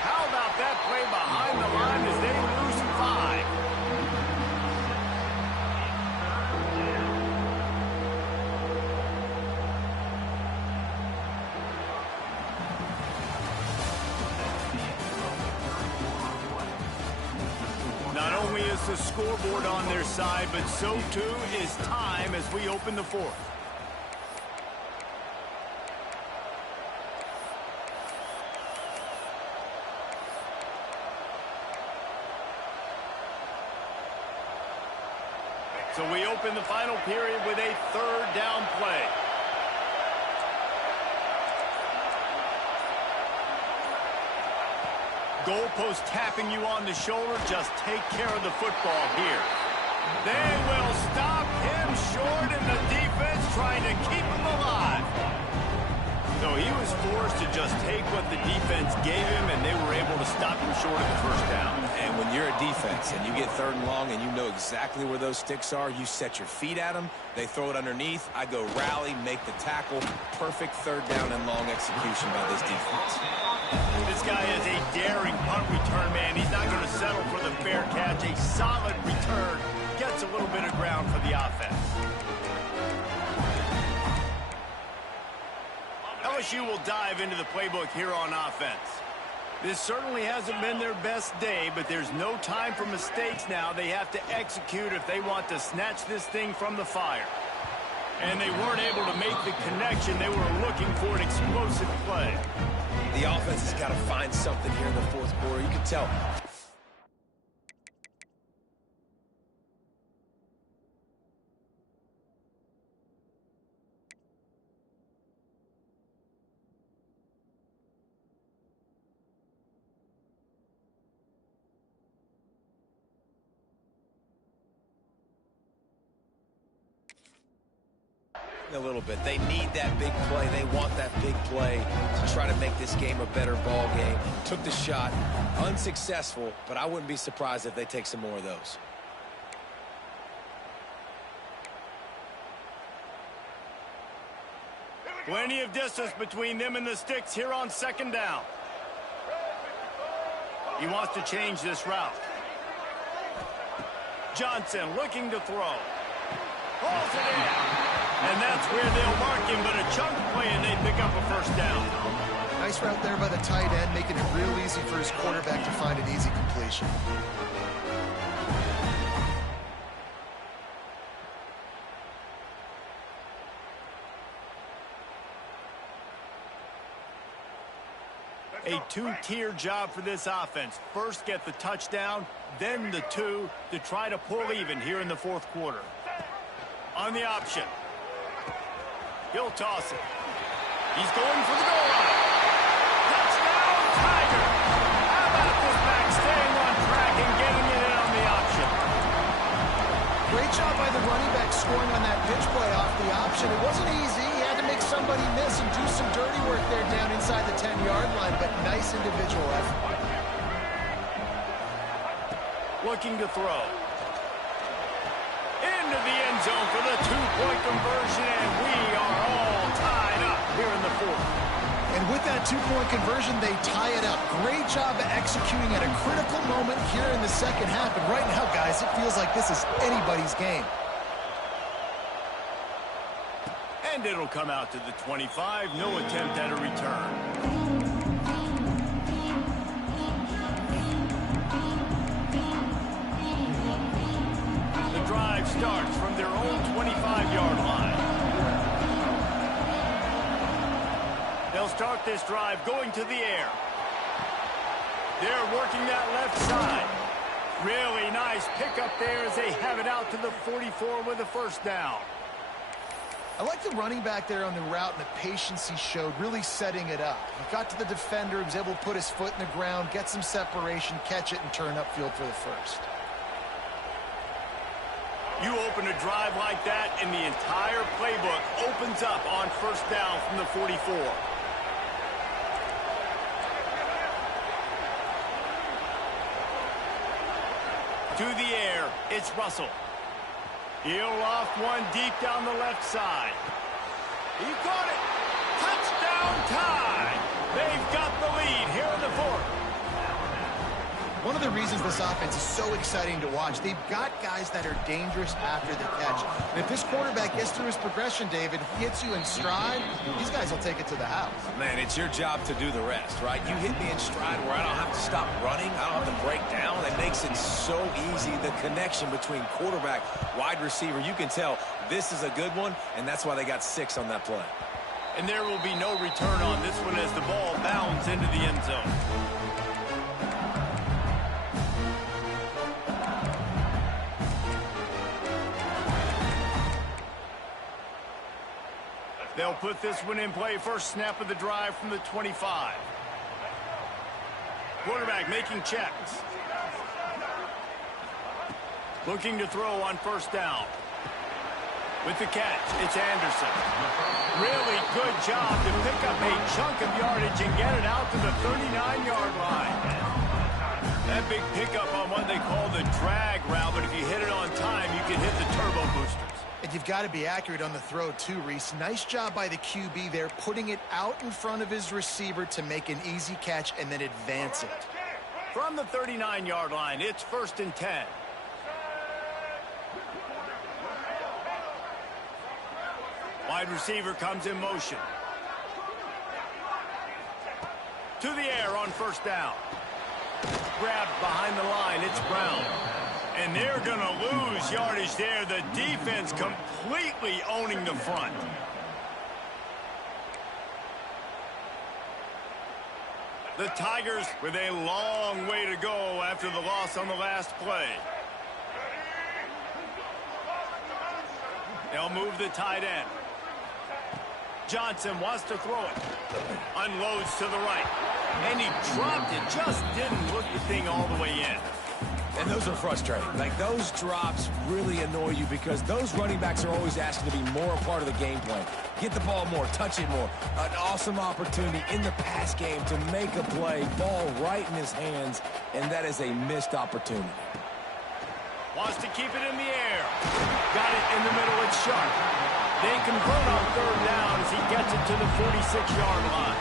How about that play behind the line as they lose 5? Not only is the scoreboard on their side, but so too is time as we open the 4th. So we open the final period with a 3rd down play. Goalpost tapping you on the shoulder. Just take care of the football here. They will stop him short, and the defense trying to keep him alive. So he was forced to just take what the defense gave him, and they were able to stop him short of the 1st down. And when you're a defense and you get 3rd and long and you know exactly where those sticks are, you set your feet at them, they throw it underneath, I go rally, make the tackle. Perfect 3rd down and long execution by this defense. This guy is a daring punt return man. He's not going to settle for the fair catch. A solid return. Gets a little bit of ground for the offense. LSU will dive into the playbook here on offense. This certainly hasn't been their best day, but there's no time for mistakes now. They have to execute if they want to snatch this thing from the fire. And they weren't able to make the connection. They were looking for an explosive play. The offense has got to find something here in the fourth quarter. You can tell. A little bit. They need that big play. They want that big play to try to make this game a better ball game. Took the shot, unsuccessful, but I wouldn't be surprised if they take some more of those. Plenty of distance between them and the sticks here on second down. He wants to change this route. Johnson looking to throw. Pulls it in. And that's where they'll mark him, but a chunk play and they pick up a first down. Nice route there by the tight end, making it real easy for his quarterback to find an easy completion. A two-tier job for this offense. First get the touchdown, then the two to try to pull even here in the fourth quarter. On the option. He'll toss it. He's going for the goal line. Touchdown, Tiger. How about this back staying on track and getting it in on the option? Great job by the running back scoring on that pitch play off the option. It wasn't easy. He had to make somebody miss and do some dirty work there down inside the 10-yard line, but nice individual effort. Looking to throw. Into the end zone for the two-point conversion, and we are all tied up here in the fourth. And with that two-point conversion, they tie it up. Great job of executing at a critical moment here in the second half. And right now, guys, it feels like this is anybody's game. And it'll come out to the 25. No attempt at a return. Drive starts from their own 25-yard line. They'll start this drive going to the air. They're working that left side. Really nice pickup there as they have it out to the 44 with a first down. I like the running back there on the route and the patience he showed, really setting it up. He got to the defender, he was able to put his foot in the ground, get some separation, catch it, and turn upfield for the first. You open a drive like that, and the entire playbook opens up on first down from the 44. To the air, it's Russell. He'll loft one deep down the left side. He got it. Touchdown tie. They've got the lead here in the fourth. One of the reasons this offense is so exciting to watch, they've got guys that are dangerous after the catch. And if this quarterback gets through his progression, David, hits you in stride, these guys will take it to the house. Man, it's your job to do the rest, right? You hit me in stride where I don't have to stop running. I don't have to break down. That makes it so easy. The connection between quarterback, wide receiver, you can tell this is a good one, and that's why they got 6 on that play. And there will be no return on this one as the ball bounds into the end zone. They'll put this one in play. First snap of the drive from the 25. Quarterback making checks. Looking to throw on first down. With the catch, it's Anderson. Really good job to pick up a chunk of yardage and get it out to the 39-yard line. That big pickup on what they call the drag route, but if you hit it on time, you can hit the turbo boosters. And you've got to be accurate on the throw too, Reese. Nice job by the QB there, putting it out in front of his receiver to make an easy catch and then advance it. From the 39-yard line, it's 1st and 10. Wide receiver comes in motion. to the air on first down. Grabbed behind the line. It's Brown. And they're going to lose yardage there. The defense completely owning the front. The Tigers with a long way to go after the loss on the last play. They'll move the tight end. Johnson wants to throw it. Unloads to the right. And he dropped it. Just didn't look the thing all the way in. And those are frustrating. Like, those drops really annoy you because those running backs are always asking to be more a part of the game plan. Get the ball more, touch it more. An awesome opportunity in the pass game to make a play, ball right in his hands, and that is a missed opportunity. Wants to keep it in the air. Got it in the middle. It's Sharp. They convert on third down as he gets it to the 46-yard line.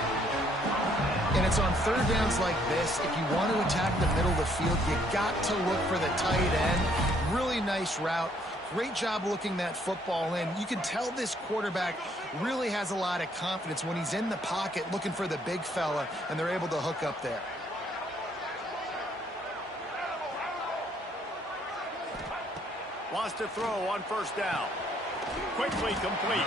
And it's on third downs like this. If you want to attack the middle of the field, you got to look for the tight end. Really nice route. Great job looking that football in. You can tell this quarterback really has a lot of confidence when he's in the pocket looking for the big fella, and they're able to hook up there. Wants to throw on first down. Quickly complete.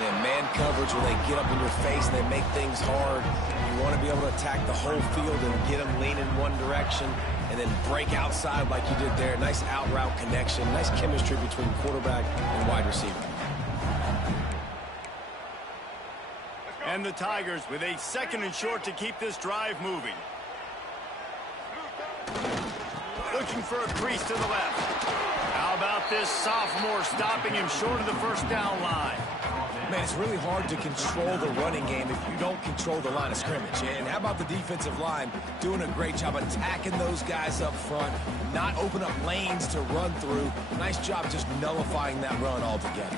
Man coverage where they get up in your face and they make things hard. You want to be able to attack the whole field and get them leaning one direction and then break outside like you did there. Nice out route connection. Nice chemistry between quarterback and wide receiver. And the Tigers with a second and short to keep this drive moving. Looking for a crease to the left. How about this sophomore stopping him short of the first down line? Man, it's really hard to control the running game if you don't control the line of scrimmage. And how about the defensive line doing a great job attacking those guys up front, not open up lanes to run through. Nice job just nullifying that run altogether.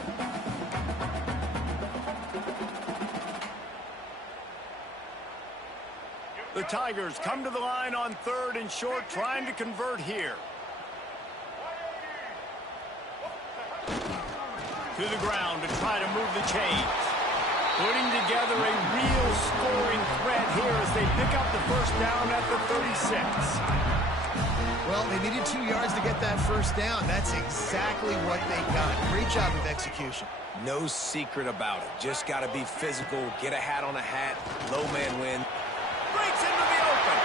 The Tigers come to the line on third and short, trying to convert here. To the ground to try to move the chains. Putting together a real scoring threat here as they pick up the first down at the 36. Well, they needed 2 yards to get that first down. That's exactly what they got. Great job of execution. No secret about it. Just got to be physical, get a hat on a hat, low man win. Breaks into the open.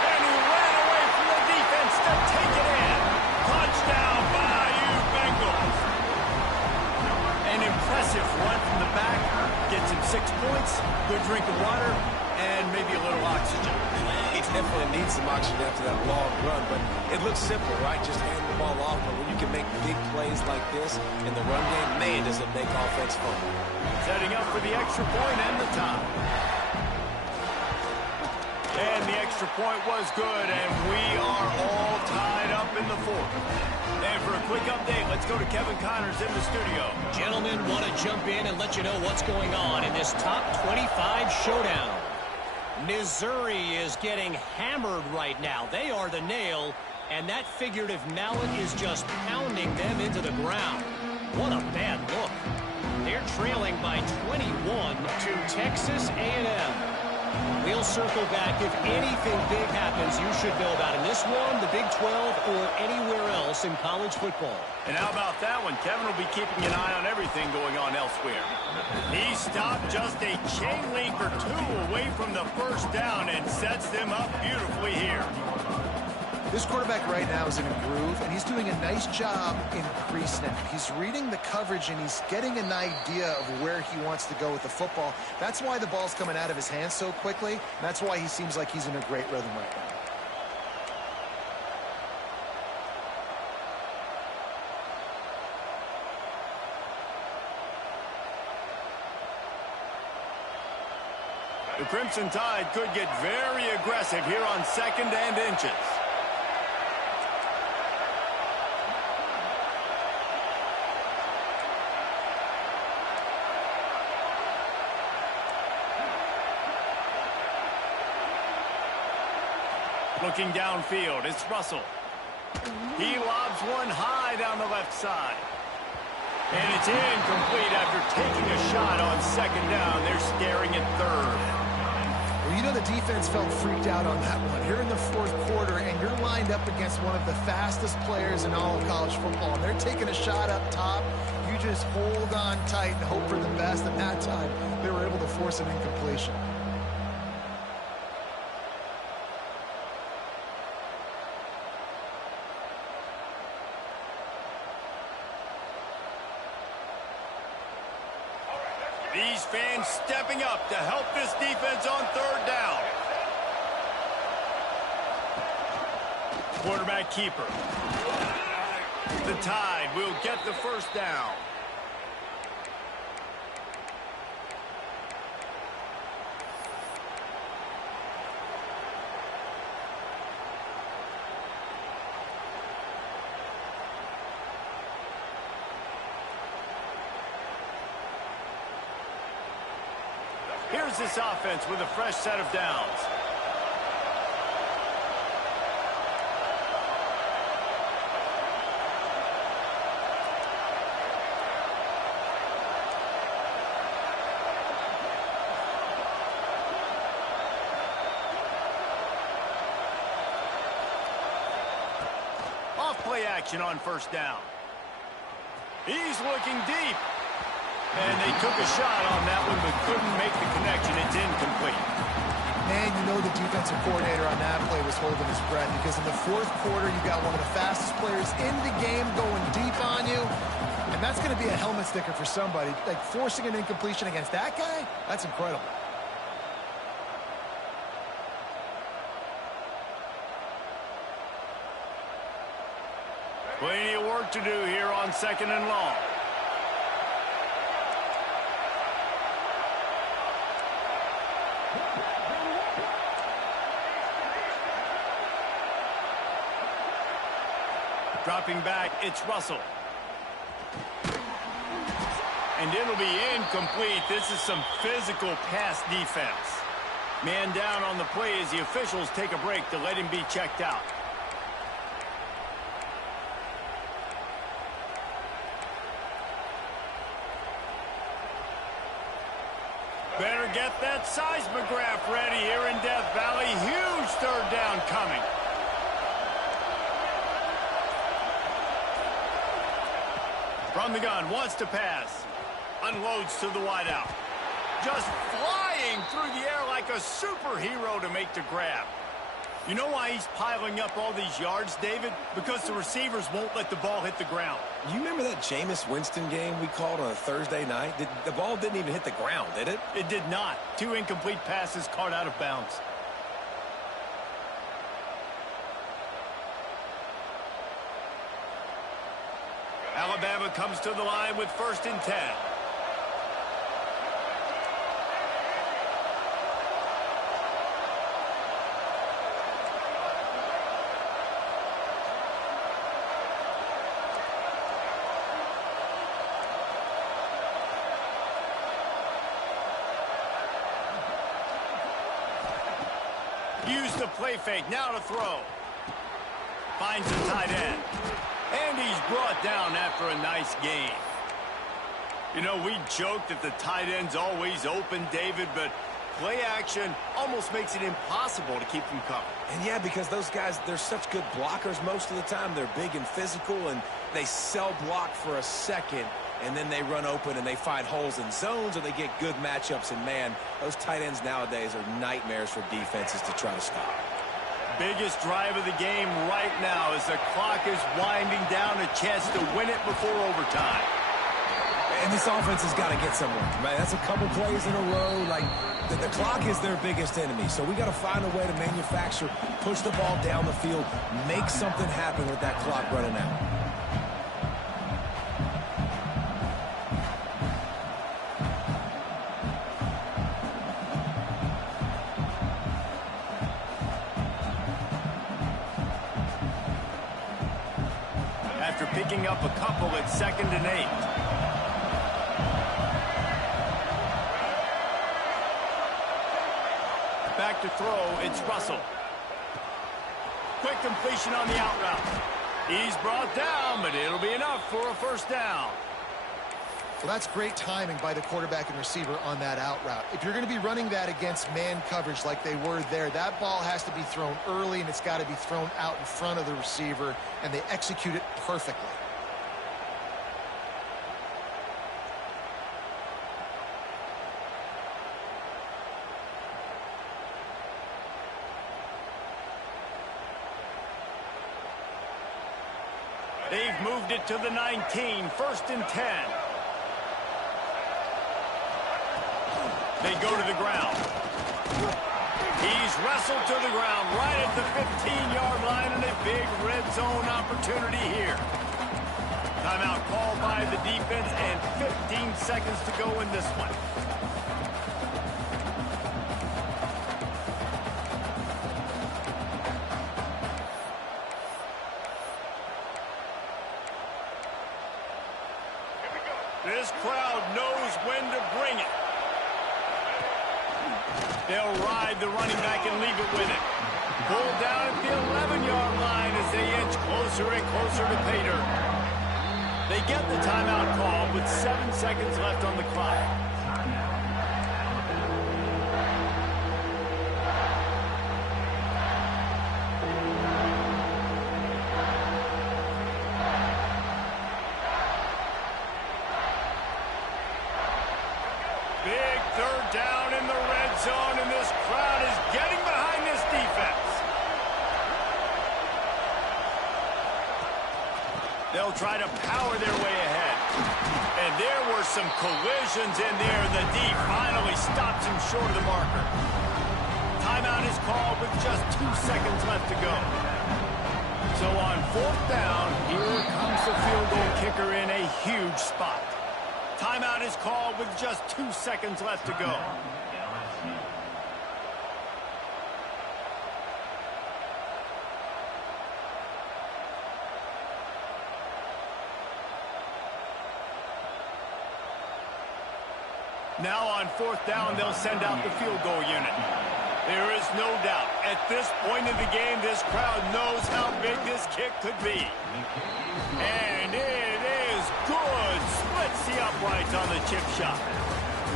And he ran away from the defense to take it in. Touchdown, Bayou Bengals. An impressive run from the back. Gets him 6 points, good drink of water, and maybe a little oxygen. He definitely needs some oxygen after that long run, but it looks simple, right? Just hand the ball off, but when you can make big plays like this in the run game, man, does it make offense fun. Setting up for the extra point and the tie. And the extra point was good, and we are all tied up in the fourth. And for a quick update, let's go to Kevin Connors in the studio. Gentlemen, want to jump in and let you know what's going on in this top 25 showdown. Missouri is getting hammered right now. They are the nail, and that figurative mallet is just pounding them into the ground. What a bad look. They're trailing by 21 to Texas A&M. We'll circle back. If anything big happens, you should know about in this one, the Big 12, or anywhere else in college football. And how about that one? Kevin will be keeping an eye on everything going on elsewhere. He stopped just a chain link or two away from the first down and sets them up beautifully here. This quarterback right now is in a groove, and he's doing a nice job increasing it. He's reading the coverage, and he's getting an idea of where he wants to go with the football. That's why the ball's coming out of his hands so quickly, and that's why he seems like he's in a great rhythm right now. The Crimson Tide could get very aggressive here on second and inches. Looking downfield, it's Russell. He lobs one high down the left side. And it's incomplete after taking a shot on second down. They're staring at third. Well, you know the defense felt freaked out on that one. Here in the fourth quarter, and you're lined up against one of the fastest players in all of college football, and they're taking a shot up top. You just hold on tight and hope for the best, and that time they were able to force an incompletion. These fans stepping up to help this defense on third down. Quarterback keeper. The Tide will get the first down. Here's this offense with a fresh set of downs. Off-play action on first down. He's looking deep. And they took a shot on that one, but couldn't make the connection. It's incomplete. Man, you know the defensive coordinator on that play was holding his breath, because in the fourth quarter, you got one of the fastest players in the game going deep on you. And that's going to be a helmet sticker for somebody. Like, forcing an incompletion against that guy, that's incredible. Plenty of work to do here on second and long. Dropping back, it's Russell. And it'll be incomplete. This is some physical pass defense. Man down on the play as the officials take a break to let him be checked out. Better get that seismograph ready here in Death Valley. Huge third down coming. From the gun, wants to pass. Unloads to the wideout. Just flying through the air like a superhero to make the grab. You know why he's piling up all these yards, David? Because the receivers won't let the ball hit the ground. You remember that Jameis Winston game we called on a Thursday night? The ball didn't even hit the ground, did it? It did not. 2 incomplete passes caught out of bounds. Alabama comes to the line with 1st and 10. Use the play fake, now to throw. Finds the tight end. And he's brought down after a nice gain. You know, we joke that the tight end's always open, David, but play action almost makes it impossible to keep them covered. And yeah, because those guys, they're such good blockers most of the time. They're big and physical, and they sell block for a second, and then they run open and they find holes in zones, or they get good matchups. And man, those tight ends nowadays are nightmares for defenses to try to stop. Biggest drive of the game right now as the clock is winding down, a chance to win it before overtime. And this offense has got to get somewhere. Man, that's a couple plays in a row. Like, the clock is their biggest enemy. So we got to find a way to manufacture, push the ball down the field, make something happen with that clock running out. After picking up a couple at 2nd and 8. Back to throw, it's Russell. Quick completion on the out route. He's brought down, but it'll be enough for a 1st down. Well, that's great timing by the quarterback and receiver on that out route. If you're going to be running that against man coverage like they were there, that ball has to be thrown early, and it's got to be thrown out in front of the receiver, and they execute it perfectly. They've moved it to the 19, 1st and 10. They go to the ground. He's wrestled to the ground right at the 15-yard line, and a big red zone opportunity here. Timeout called by the defense, and 15 seconds to go in this one. This crowd knows when to bring it. They'll ride the running back and leave it with it. Pulled down at the 11-yard line as they inch closer and closer to pay dirt. They get the timeout call with 7 seconds left on the clock. Big third down in the red zone, and this crowd is getting behind this defense. They'll try to power their way ahead. And there were some collisions in there. The D finally stops him short of the marker. Timeout is called with just 2 seconds left to go. So on 4th down, here comes the field goal kicker in a huge spot. Timeout is called with just 2 seconds left to go. Now on 4th down, they'll send out the field goal unit. There is no doubt, at this point in the game, this crowd knows how big this kick could be. And it is good. Splits the uprights on the chip shot.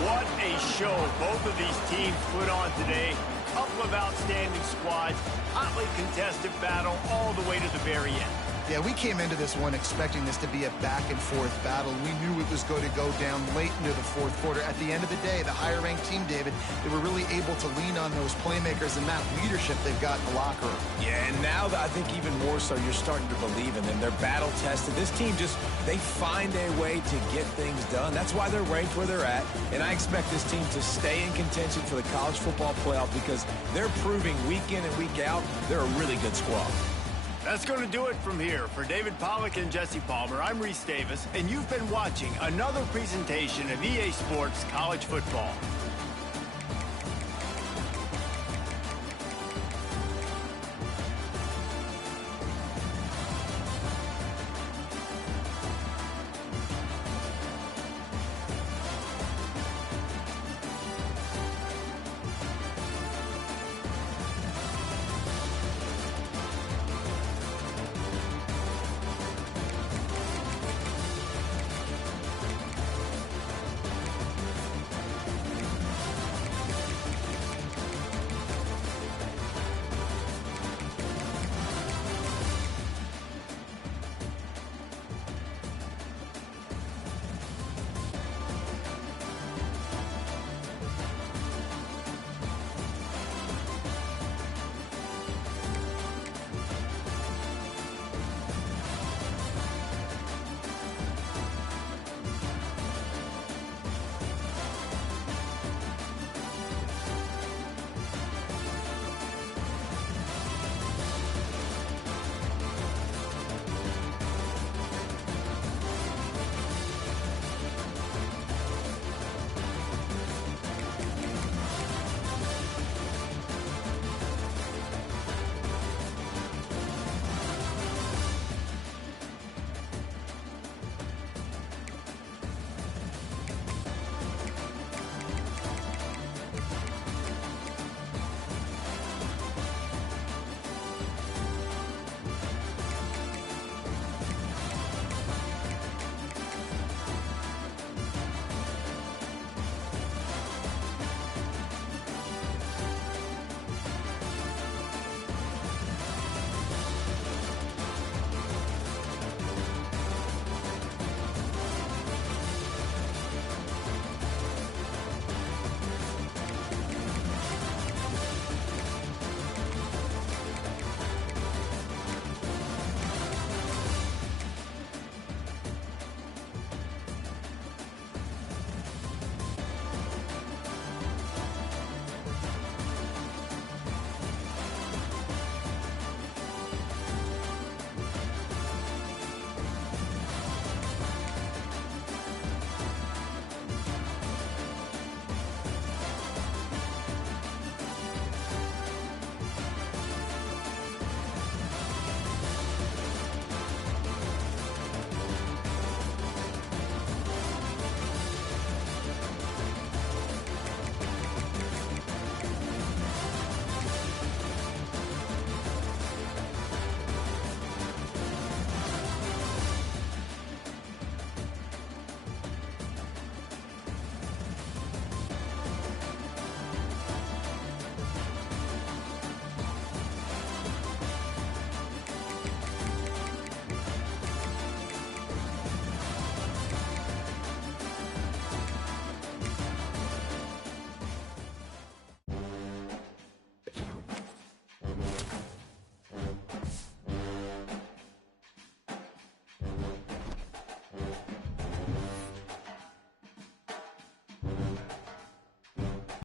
What a show both of these teams put on today. Couple of outstanding squads. Hotly contested battle all the way to the very end. Yeah, we came into this one expecting this to be a back-and-forth battle. We knew it was going to go down late into the 4th quarter. At the end of the day, the higher-ranked team, David, they were really able to lean on those playmakers and that leadership they've got in the locker room. Yeah, and now I think even more so, you're starting to believe in them. They're battle-tested. This team they find a way to get things done. That's why they're ranked where they're at. And I expect this team to stay in contention for the college football playoff because they're proving week in and week out they're a really good squad. That's going to do it from here. For David Pollack and Jesse Palmer, I'm Reese Davis, and you've been watching another presentation of EA Sports College Football.